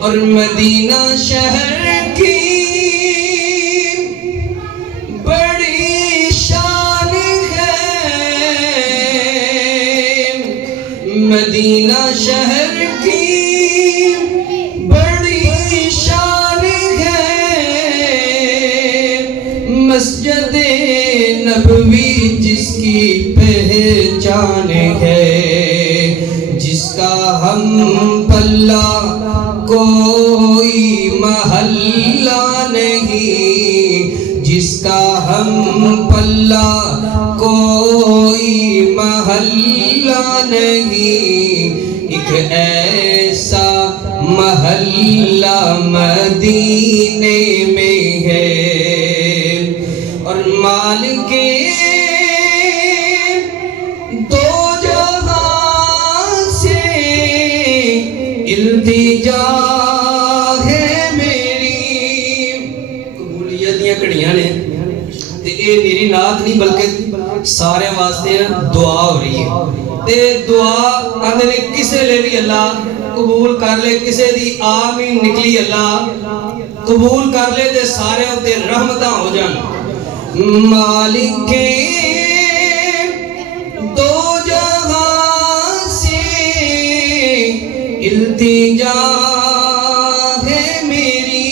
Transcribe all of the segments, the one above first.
اور مدینہ شہر کی بڑی شان ہے، مدینہ شہر کی بڑی شان ہے، مسجد نبوی جس کی پہچان ہے، جس کا ہم پلہ کوئی محلہ نہیں، جس کا ہم پلہ کوئی محلہ نہیں، ایک ایسا محلہ مدینے میں ہے، اور مالک دو جہاں سے التجا ہے میری۔ قبولیت دیاں کڑیاں نے تے اے میری نعت نہیں بلکہ سارے واسطے دعا ہو رہی ہے، تے دعا آندے نے کسے لے بھی اللہ قبول کر لے، کسے دی آمین نکلی اللہ قبول کر لے، تے سارے ہوتے رحمتاں ہو جان۔ مالک دو جہاں سے التجا ہے میری،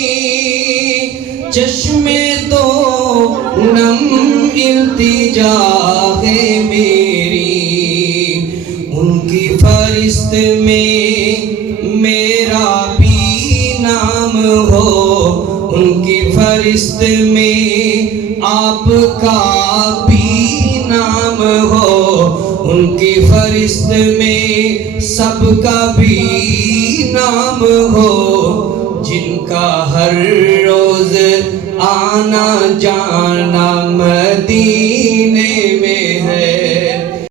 چشمے تو نم التجا ہے میری، ان کی فہرست میں میرا بھی نام ہو، ان کی فہرست میں آپ کا بھی نام ہو، ان کی فہرست میں سب کا بھی نام ہو، جن کا ہر روز آنا جانا مدینے